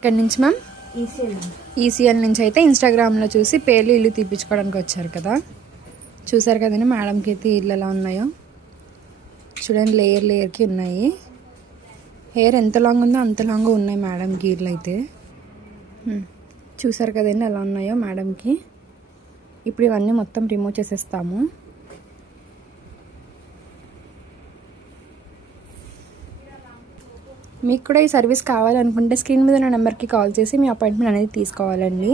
ఇక్కడ నుంచి ma'am ECL నుంచి అయితే ఇన్స్టాగ్రామ్లో చూసి పేర్లు ఇల్లు తీపించుకోవడానికి వచ్చారు కదా. చూసారు కదండి మేడంకి అయితే ఇల్లు ఎలా ఉన్నాయో చూడండి. లేయర్కి ఉన్నాయి. హెయిర్ ఎంత లాంగ్ ఉందో అంత లాంగ్ ఉన్నాయి మేడంకి ఇల్లు అయితే. చూసారు కదండి ఎలా ఉన్నాయో మేడంకి. ఇప్పుడు ఇవన్నీ మొత్తం రిమూవ్ చేసేస్తాము. మీకు కూడా ఈ సర్వీస్ కావాలనుకుంటే స్క్రీన్ మీద నా నెంబర్కి కాల్ చేసి మీ అపాయింట్మెంట్ అనేది తీసుకోవాలండి.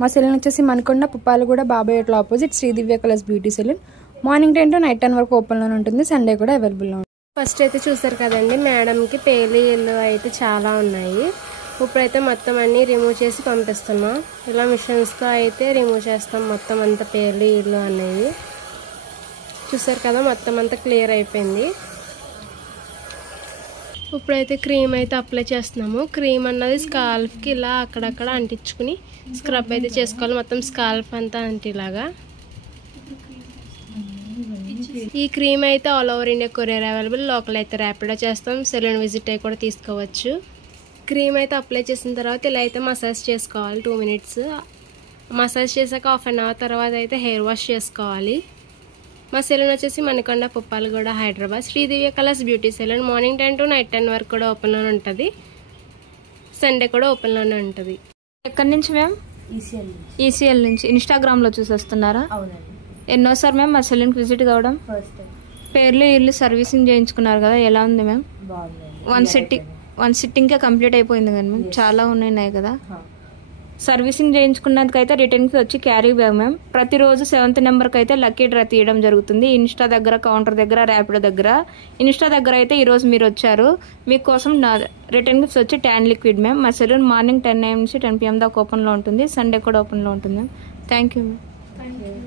మా సెలూన్ వచ్చేసి Manikonda Puppalaguda Babai hotel opposite Sridivya colours beauty salon. Morning 10 to night 10 వరకు ఓపెన్లోనే ఉంటుంది. సండే కూడా అవైలబుల్లో ఉంటుంది. ఫస్ట్ అయితే చూసారు కదండి మేడంకి పేర్లు ఇల్లు అయితే చాలా ఉన్నాయి. ఇప్పుడైతే మొత్తం అన్నీ రిమూవ్ చేసి పంపిస్తున్నాం. ఇలా మిషన్స్తో అయితే రిమూవ్ చేస్తాం మొత్తం అంతా పేర్లు ఇల్లు అనేది. చూసారు కదా మొత్తం అంతా క్లియర్ అయిపోయింది. ఇప్పుడైతే క్రీమ్ అయితే అప్లై చేస్తున్నాము. క్రీమ్ అన్నది స్కాల్ఫ్కి ఇలా అక్కడక్కడ అంటించుకుని స్క్రబ్ అయితే చేసుకోవాలి మొత్తం స్కాల్ఫ్ అంతా అంటేలాగా. ఈ క్రీమ్ అయితే all over India courier available. Local అయితే ర్యాపిడో చేస్తాం. సెలూన్ విజిట్ అయి కూడా తీసుకోవచ్చు. క్రీమ్ అయితే అప్లై చేసిన తర్వాత ఇలా అయితే మసాజ్ చేసుకోవాలి 2 minutes. మసాజ్ చేశాక 1/2 hour తర్వాత అయితే హెయిర్ వాష్ చేసుకోవాలి. మా సెలూన్ వచ్చేసి Manikonda Puppalaguda Hyderabad Sridivya colours beauty salon. Morning 10 to night 10 వరకు కూడా ఓపెన్లోనే ఉంటుంది. సండే కూడా ఓపెన్లోనే ఉంటుంది. ఎక్కడి నుంచి మ్యామ్? ఈసీఎల్ నుంచి. ఇన్స్టాగ్రామ్లో చూసేస్తున్నారా? అవునండి. ఎన్నోసారి మ్యామ్ మా సెలూన్కి విజిట్ కావడం? First time. పేర్లు ఇల్లు సర్వీసింగ్ చేయించుకున్నారు కదా, ఎలా ఉంది మ్యామ్? బాగుంది. వన్ సిట్టింగ్కే కంప్లీట్ అయిపోయింది కదా మ్యామ్. చాలా ఉన్నాయి కదా. సర్వీసింగ్ చేయించుకున్నందుకైతే రిటర్న్కి వచ్చి క్యారీ బ్యాగ్ మ్యామ్. ప్రతిరోజు 7th నెంబర్కి అయితే లక్కీ డ్రా తీయడం జరుగుతుంది. ఇన్స్టా దగ్గర, కౌంటర్ దగ్గర, ర్యాపిడో దగ్గర. ఇన్స్టా దగ్గర అయితే ఈరోజు మీరు వచ్చారు. మీకోసం రిటర్న్ గిఫ్ట్స్ వచ్చి ట్యాన్ లిక్విడ్ మ్యామ్. మా సెలూన్ మార్నింగ్ 10 AM నుంచి 10 PM దాకా ఓపెన్లో ఉంటుంది. సండే కూడా ఓపెన్లో ఉంటుంది మ్యామ్. Thank you ma'am.